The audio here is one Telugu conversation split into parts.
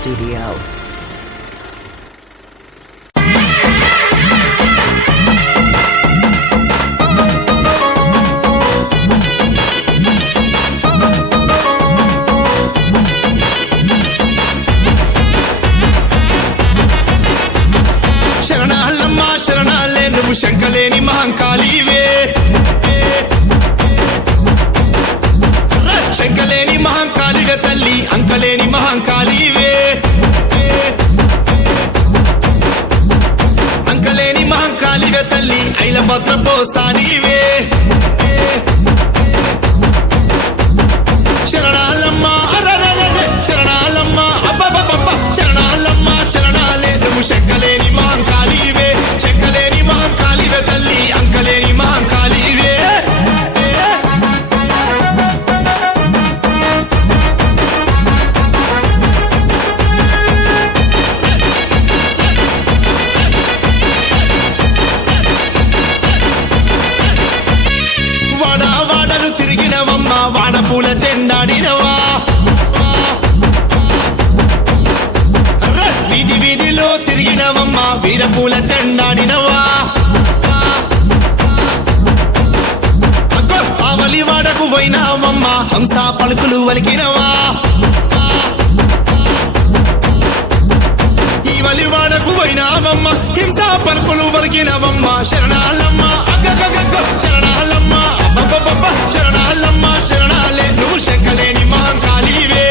Studio. శరణాలమ్మ శరణాలే నువ్వు శంకలేని మహంకాళివే శంకలేని మహంకాళివే తల్లి అంకలేని మహంకాళివే అంకలేని మహంకాళివే తల్లి ఐలభద్ర పోసానివే శరణాలమ్మ శరణాలమ్మ అబ్బబ్బబ్బ శరణాలమ్మ శరణాలే నువ్వు శంకలేని మహంకాళివే శంకలేని మహంకాళివే తల్లి అంకలేని మహంకాళివే వాడవాడలు తిరిగినవమ్మ వాడపూల చెండాడినవా వీధి వీధిలో తిరిగినవమ్మ వీరపూల చెండాడినవా ఆవలి వాడకు పోయినావమ్మ హంస పలుకులు వలికినవా ఈవలి వాడకు పోయినావమ్మ హింస పలుకులు వలికినవమ్మ శరణాలమ్మ అగ్గగగ్గ శరణాలమ్మ అబ్బబ్బబ్బ శరణాలమ్మ శరణాలే నువ్వు శంకలేని మహంకాళివే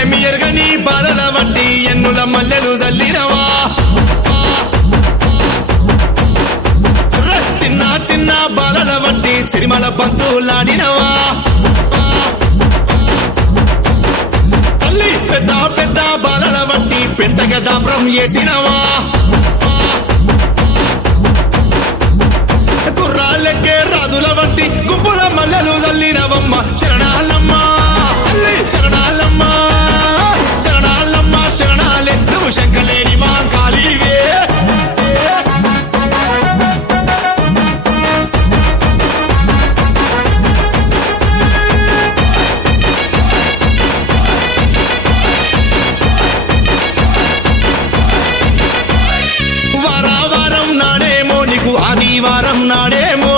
ఎమియర్గని బాలల వడ్డి ఎన్నుల మల్లెలు జల్లినవా చిన్న చిన్న బాలల వడ్డి సిరిమల బంతులాడినవా తల్లి పెద్ద పెద్ద బాలల వడ్డి పెంటగ దాప్రం చేసినవా గుర్రాలెక్కే రాజుల వడ్డి గుంపుల మల్లెలు జల్లినవమ్మ శరణాలమ్మ తల్లి శరణాలమ్మ శరణాలమ్మ శరణాలే నువ్వు శంకలేని మహంకాళివే వారం నాడేమో నీకు ఆదివారం నాడేమో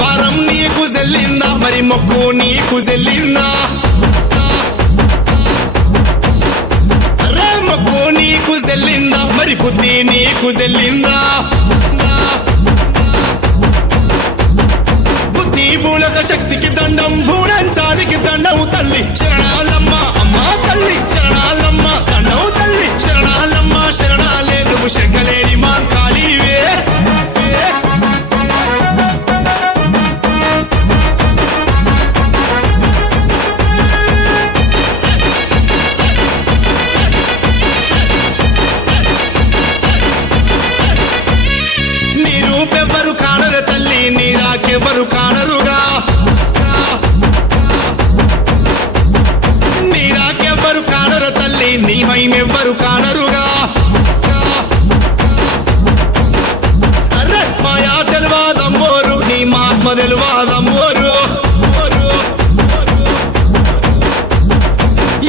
వారం నీకు చెల్లిందా మరి మొక్కు నీకు చెల్లిందా మొక్కు నీకు చెల్లిందా మరి బుద్ధి నీకు చెల్లిందా బుద్ధి మూలక శక్తికి దండం భూడంచారికి దండం తల్లి శరణాలమ్మ అమ్మ తల్లి శరణాలమ్మ దండం తల్లి శరణాలమ్మ శరణాలే నువ్వు శంకలేని మహంకాళివే నీ రూపెవ్వరు కానరు తల్లి నీ రాకెవ్వరు కానరుగా నీ రాకెవ్వరు కానరు తల్లి నీ మహిమెవ్వరు కానరుగా అర్రే మాయా తెలవాదమ్మోరు నీ మాత్మ తెలవాదమ్మోరు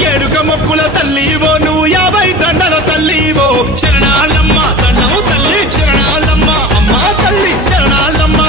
ఏడుక మొక్కుల తల్లివో నువ్వు 50 దండల తల్లివో శరణాలమ్మ దండము తల్లి శరణాలమ్మ అమ్మ తల్లి శరణాలమ్మ